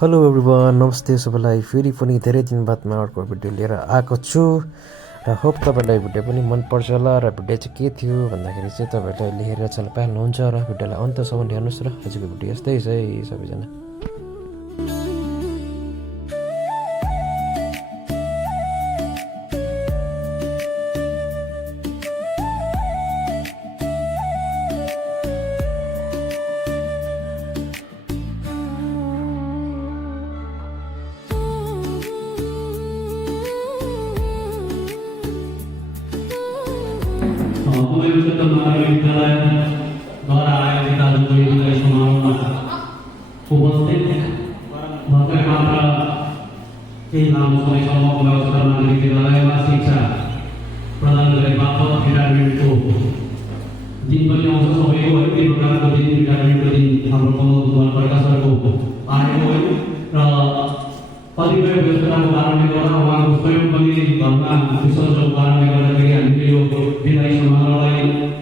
Hello everyone, नमस्ते सबैलाई। फेरि पनि धेरै दिन बादमा अर्को भिडियो लिएर आएको छु र होप तपाईँलाई भिडियो पनि मनपर्छ होला। र भिडियो चाहिँ के थियो भन्दाखेरि चाहिँ तपाईँहरूले लेखेर चाहिँ पाल्नुहुन्छ र भिडियोलाई अन्तसम्म हेर्नुहोस्। र आजको भिडियो यस्तै छ है सबैजना। उच्चतम माध्यमिक विद्यालयद्वारा आयोजित आजको विदाय समारोहमा उपस्थित भर्खर मात्र केही लामो समयसम्मको उच्चतम माध्यमिक विद्यालयमा शिक्षा प्रदान गरे बापत रिटायरमेन्टको दिन पनि आउँछ सबैको है। त्यो प्रकारको दिन रिटायरमेन्टको दिन हाम्रो कमल प्रकाश सरको आएको है र कतिपय व्यस्तताको कारणले गर्दा उहाँको स्वयं पनि घरमा विसर्जनको कारणले गर्दाखेरि हामीले यो विदाय समारोहलाई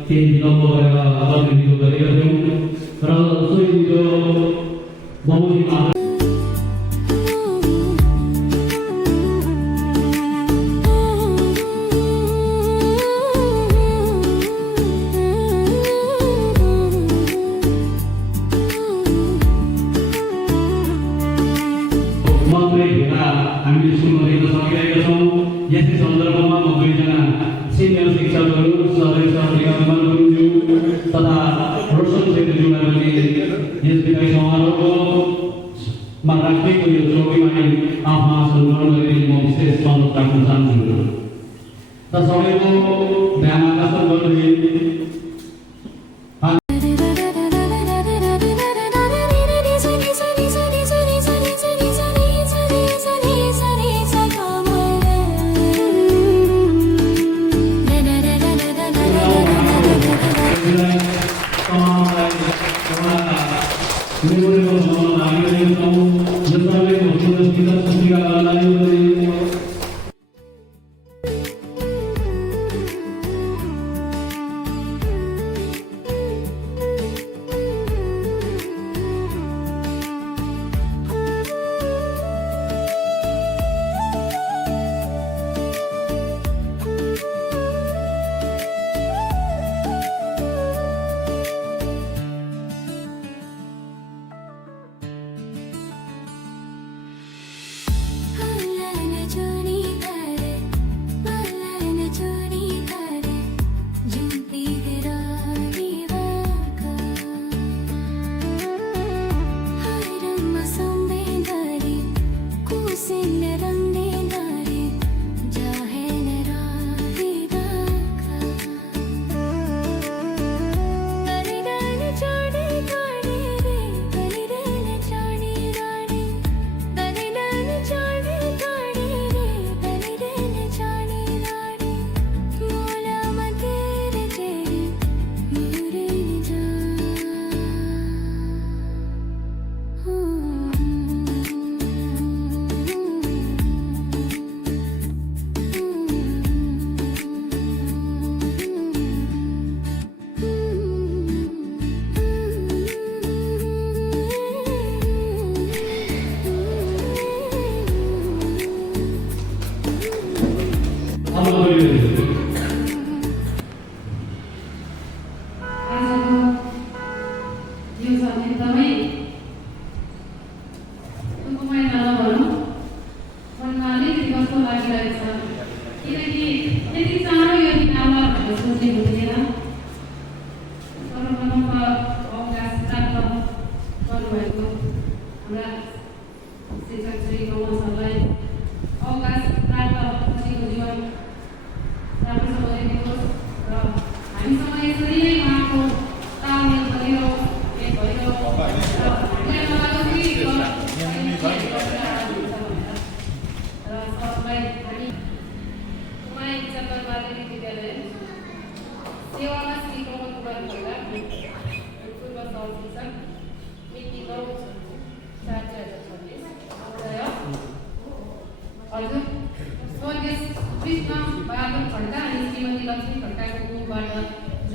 केही विलम्ब गरेर प्रतिनिधित्व गरेका थियौँ र सोही यो बमोजिम हामीले सुन्न दिन सकिरहेका छौँ। यसै सन्दर्भमा म दुईजना सिनियर शिक्षकहरू सदस्य श्रीमान गुरुज्यू तथा रोशन छेत्रीज्यूलाई पनि यस विदाय समारोहमा राखिएको यो चौकीमा आफ्नो आसन ग्रहण गरेर म विशेष अनुरोध राख्न चाहन्छु र सबैको ध्यान आकर्षण गर्दै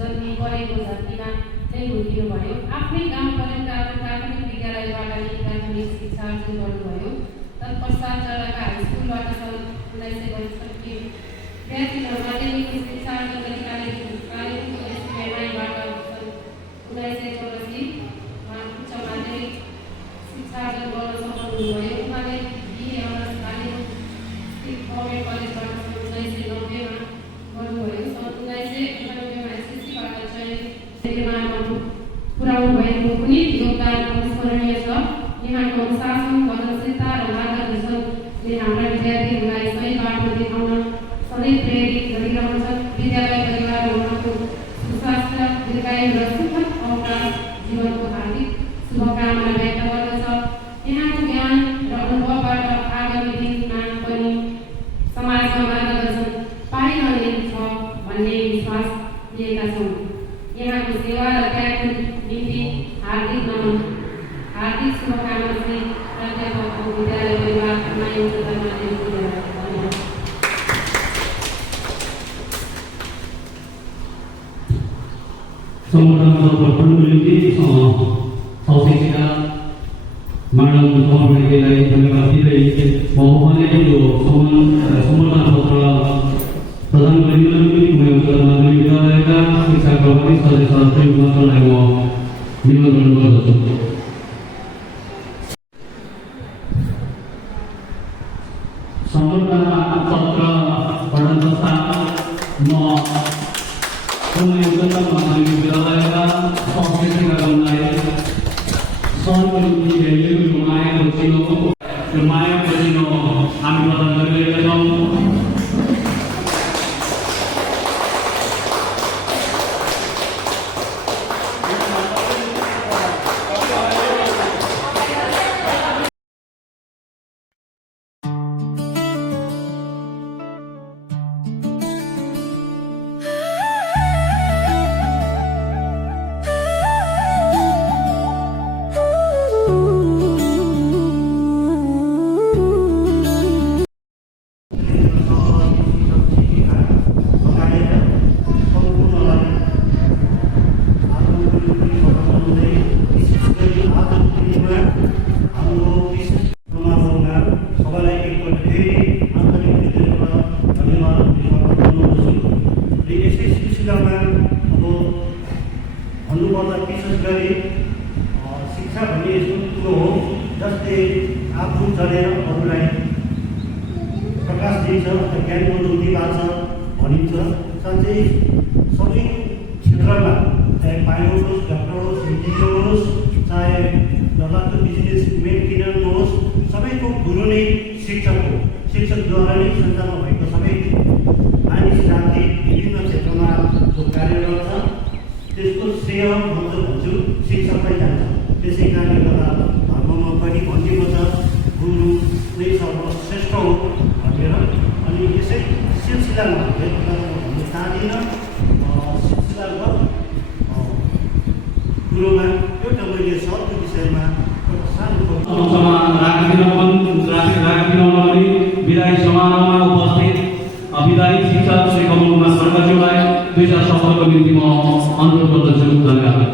जन्मी परेको धरतीमा चाहिँ हुर्किनु भयो। आफ्नै गाउँ परेका प्राथमिक विद्यालयबाट नै प्राथमिक शिक्षा आर्जन गर्नुभयो। तत्पश्चात जलढका हाई स्कुलबाट सन् 1962 माध्यमिक शिक्षा आर्जन गरी कालेबुङको एसयुएमआईबाट सन् 1984 उच्च माध्यमिक शिक्षा आर्जन गर्न सक्नुभयो। उहाँले बिए अनर्स कालेबुङ स्थित गभर्मेन्ट कलेजबाट सन् 1990 मा गर्नुभयो। सन् 1991 मा एसएससीबाट चयनमा पुर्याउनु भएको पनि योगदान अविस्मरणीय छ। यहाँको अनुशासन, गतिशीलता र मार्गदर्शनले हाम्रा विद्यार्थीहरूलाई सही बाटो देखाउन सधैँ प्रेरित गरिरहन्छ। विद्यालय परिवार उहाँको सुस्वास्थ्य, दीर्घायु र सुखद अवकाश जीवनको हार्दिक शुभकामना व्यक्त गर्दछ। यहाँको ज्ञान र अनुभवबाट आगामी दिनमा पनि समाजमा मार्गदर्शन पाइरहने छ भन्ने विश्वास लिएका छौँ। यहाँको सेवा र त्यागको निम्ति हार्दिक नमन, हार्दिक शुभकामना श्री प्राध्यापक विद्यालय परिवार माया उच्चतर माध्यमिक विद्यालय। संगठन निम्ति शिक्षिका मैडम कमललाई धन्यवाद दिँदै म भने यो सम्बर्धना पत्र प्रदान गरिदिनु माया उच्चतर माध्यमिक विद्यालयका शिक्षा प्रभारी सदस्य प्रेम मात्रलाई म निमन्त्रण गर्दछु। सम्बर्धना पत्र पठन पश्चात म उच्चतर माध्यमिक विद्यालयका शिक्षकहरूलाई सहको निम्ति यो मायाको चिनो हामी प्रदान गरिरहेका छौँ। भन्नुपर्दा विशेष गरी शिक्षा भन्ने यस्तो कुरो हो जसले आफू जलेर अरूलाई प्रकाश दिन्छ, ज्ञानको ज्योति बाल्छ भनिन्छ। साँच्चै सबै क्षेत्रमा चाहे पाइलट होस्, डक्टर होस्, इन्जिनियर होस्, चाहे डरलाग्दो बिजनेसम्यान किन नहोस्, सबैको गुरु नै शिक्षक हो। शिक्षकद्वारा नै संसारमा भएको सबै मानिस जाति विभिन्न क्षेत्रमा जो कार्यरत छ त्यसको श्रेय म त भन्छु शिक्षकलाई जान्छ। त्यसै कारणले गर्दा धर्ममा पनि भनिएको छ गुरु नै सर्वश्रेष्ठ हो भनेर। अनि यसै सिलसिलामा भन्न चाहदिनँ, सिलसिलागत कुरोमा एउटा मैले शब्द विषयमा एउटा सानो विदायी समारोहमा उपस्थित विदायी शिक्षक श्री कमल कुमार सरकारज्यूलाई 2 शब्दको निम्ति म अनुरोध गर्दछु। धन्यवाद।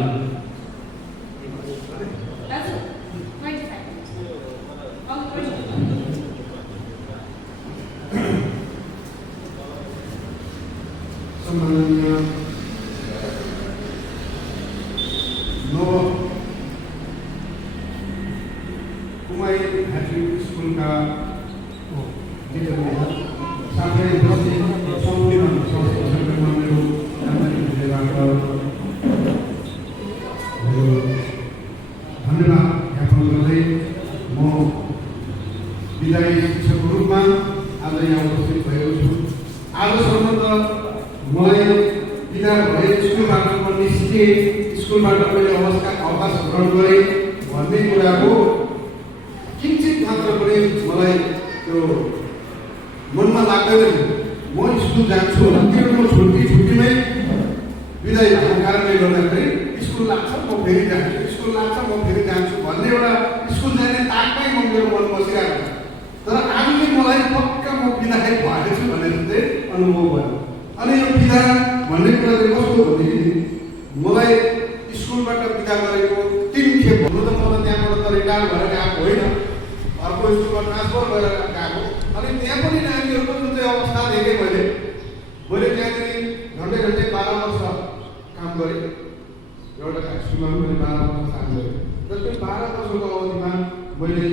सम्माननीय कुमाई म्याट्रिक स्कुलका साथै सम्पूर्ण संस्थामा मेरो जानकारी विषयबाट धन्यवाद ज्ञापन गर्दै म विदायी शिक्षकको रूपमा आज यहाँ उपस्थित भएको छु। आजसम्म त मलाई विदा भए स्कुलबाट पनि सिकेँ, स्कुलबाट मैले अवकाश ग्रहण गरेँ भन्ने कुराको किञ्चित मात्र पनि मलाई त्यो मनमा लाग्दैन। म स्कुल जान्छु होला, किनभने म छुट्टीमै विदायी भएको कारणले गर्दाखेरि स्कुल लाग्छ म फेरि जान्छु, स्कुल लाग्छ म फेरि जान्छु भन्ने एउटा स्कुल जाने ताकमै मेरो मन बसिरहेको छ। तर आज चाहिँ मलाई पक्का म विदायी भएछु भनेर चाहिँ अनुभव भयो। अनि यो विदा भन्ने कुरा चाहिँ कस्तो भनेदेखि मलाई स्कुलबाट विदा गरेको 3 खेप भन्नु त म त त्यहाँबाट त रिटायर भएर गएको होइन, अर्को स्कुलमा ट्रान्सफर गरेर गएको अनि त्यहाँ पनि नानीहरूको जुन चाहिँ अवस्था देखेँ मैले त्यहाँनिर घन्टै 12 वर्ष काम गरेँ एउटा स्कुलमा पनि 12 वर्ष काम गरेँ र त्यो 12 वर्षको अवधिमा मैले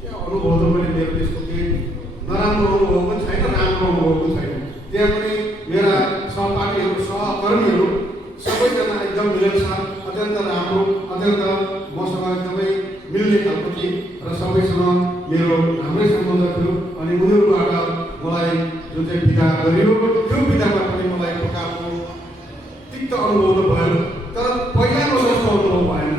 के अनुभव त मैले मेरो त्यस्तो केही नराम्रो अनुभव पनि छैन राम्रो अनुभव पनि छैन त्यहाँ पनि मेरा सहपाठीहरू सहकर्मीहरू सबैजना एकदम मिलेनसार अत्यन्त राम्रो अत्यन्त मसँग एकदमै मिल्ने खालको थिए र सबैसँग मेरो राम्रै सम्बन्ध थियो अनि उनीहरूबाट मलाई जुन चाहिँ विदा गरियो त्यो विदामा पनि मलाई प्रकारको तिक्त अनुभव त भएन तर पहिलाको जस्तो अनुभव भएन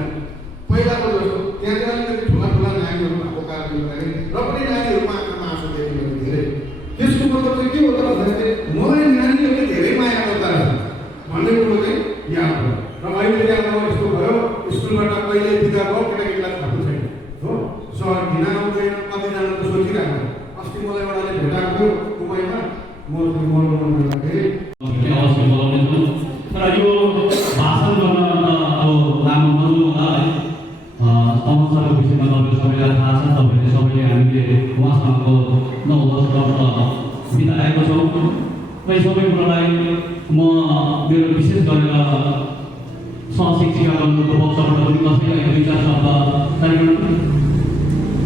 पहिलाको जस्तो त्यहाँ चाहिँ अलिकति ठुला नानीहरू भएको कारणले गर्दाखेरि र पनि नानीहरूमा आँखामा आँसु देख्नु धेरै त्यसको मतलब चाहिँ के हो त भन्दाखेरि मलाई नानीहरूले धेरै माया गर्दा भन्ने कुरो चाहिँ याद भयो र अहिले चाहिँ अब यस्तो भयो स्कुलबाट कहिले बिदा भयो केटाकेटीलाई थाहा छैन हो सर घिना आउँदैन कतिजना त सोचिरहेको अस्ति मलाई एउटाले भेटाएको थियो कुमाईमा म मन लाग्यो अवश्य बोलाउनेछु तर यो भाषण गर्न अब लामो नजाउँदा है समस्याको विषयमा तपाईँ सबैलाई थाहा छ तपाईँले सबैले हामीले उहाँसँगको 9-10 वर्ष बिताएको छौँ र सबै कुरालाई म मेरो विशेष गरेर सहशिक्षिका गर्नुको पक्षबाट पनि कसैलाई 2-4 शब्द कार्यक्रम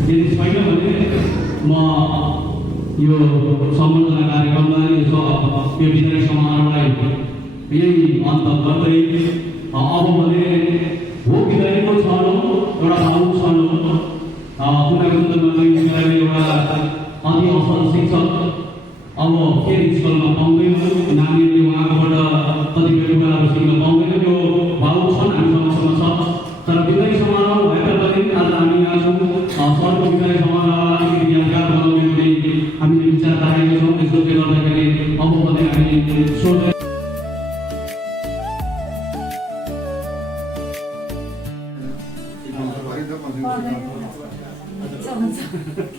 यदि छैन भने म यो सम्बन्धना कार्यक्रमलाई यो विधायी समारोहलाई यही अन्त गर्दै अब भने हो विधायीको छलो एउटा भावुक छलो कुनाकुन्दमा विद्यालयले एउटा अति असल शिक्षक अब फेरि स्कुलमा पाउँदैन नानीहरूले उहाँकोबाट कतिपय कुराहरू सिक्न पाउँदैन त्यो भावुक छन् हामी समस्यामा छ तर विधायी समारोह भए तापनि आज हामी यहाँ छौँ सरको विधायी समारोहलाई अलिकति यादगार बनाउने पनि हामीले विचार राखेका छौँ त्यसले गर्दाखेरि अब भने हामी सोध्दै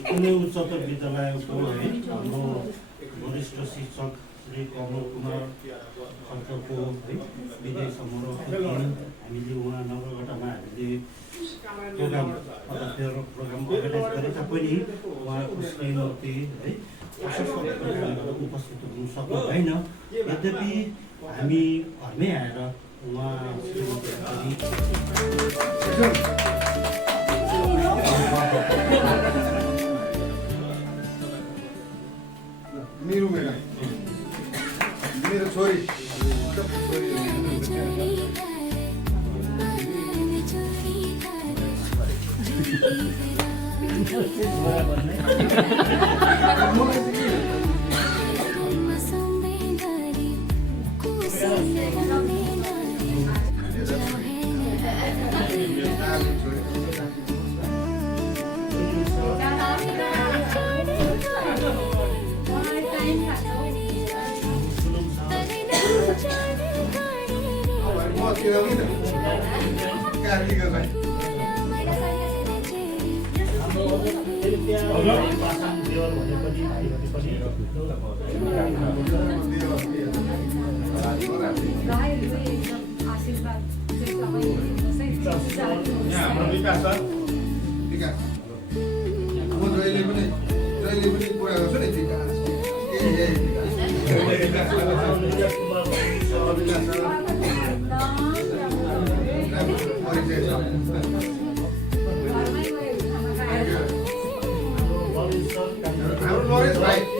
कुनै उच्चतर विद्यालयको है हाम्रो वरिष्ठ शिक्षक श्री कमल कुमार खड्काको है विजय समारोहको दिन हामीले उहाँ नगरगटामा हामीले प्रोग्राम अर्गनाइज गरे तापनि उहाँको श्रीमती है उपस्थित हुन सक्नु भएन यद्यपि हामी घरमै आएर उहाँ श्रीमती मेरो छोरी Right.